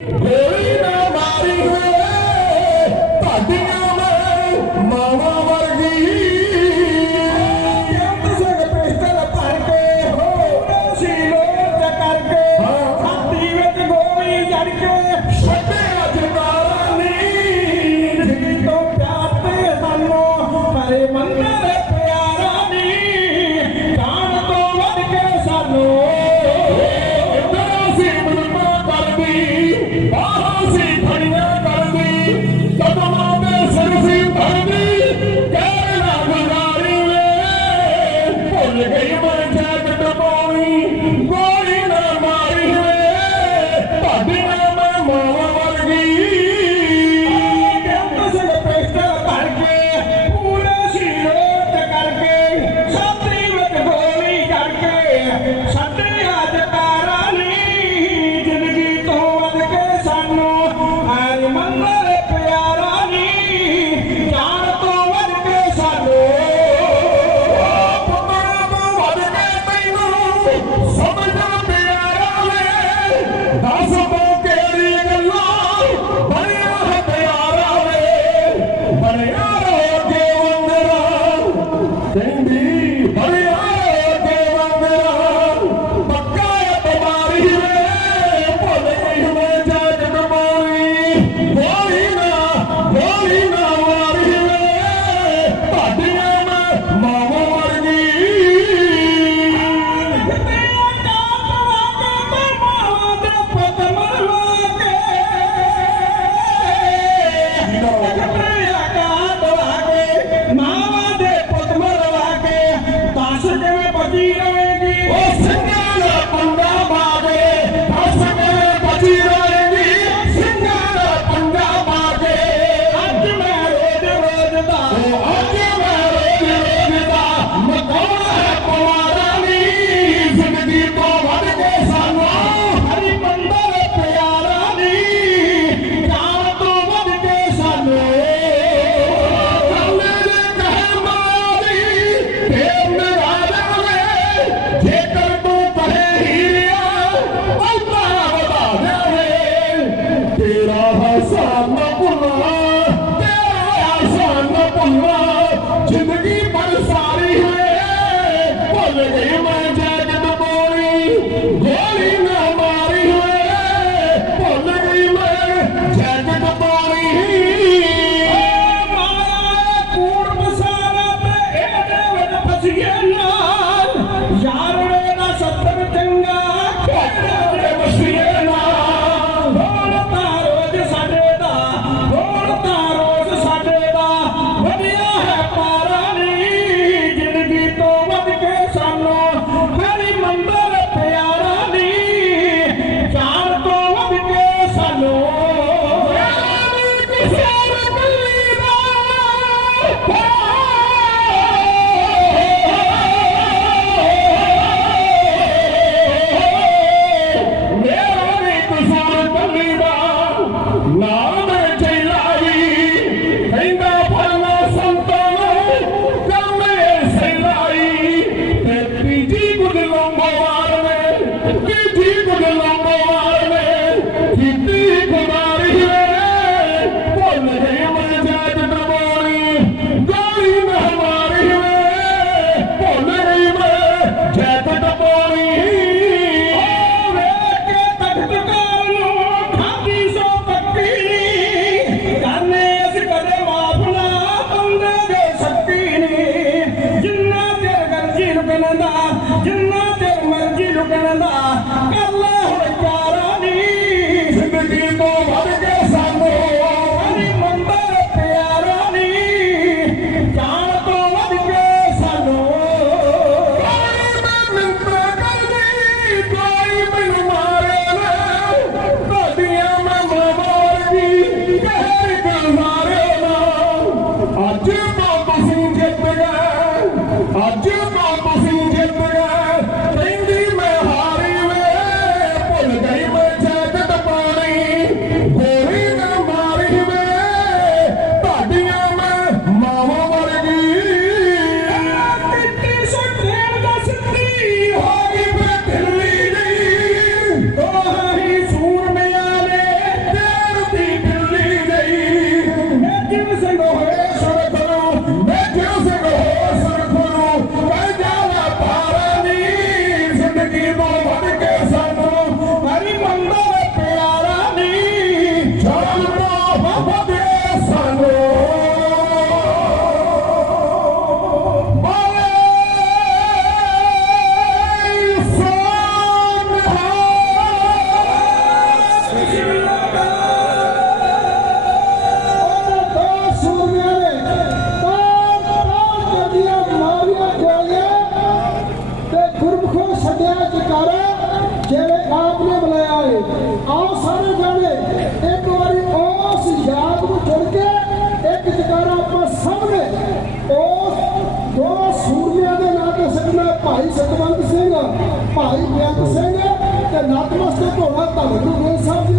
Yeah. Mangal! ਵਿੱਚ ਕਰ, ਜਿਵੇਂ ਯਾਦ ਨੂੰ ਜੁੜ ਕੇ, ਇੱਕ ਜਕਾਰਾ ਆਪਾਂ ਸਾਹਮਣੇ, ਉਸ ਦੋਵਾਂ ਸੂਰਮਿਆਂ ਦੇ ਨਾਂ ਤੇ ਸਕਣਾ ਭਾਈ ਸਤਵੰਤ ਸਿੰਘ, ਭਾਈ ਬਿਆੰਤ ਸਿੰਘ ਤੇ ਨਤਮਸਤਕ ਹੋਣਾ ਧੰਨ ਗੁਰੂ ਗ੍ਰੰਥ ਸਾਹਿਬ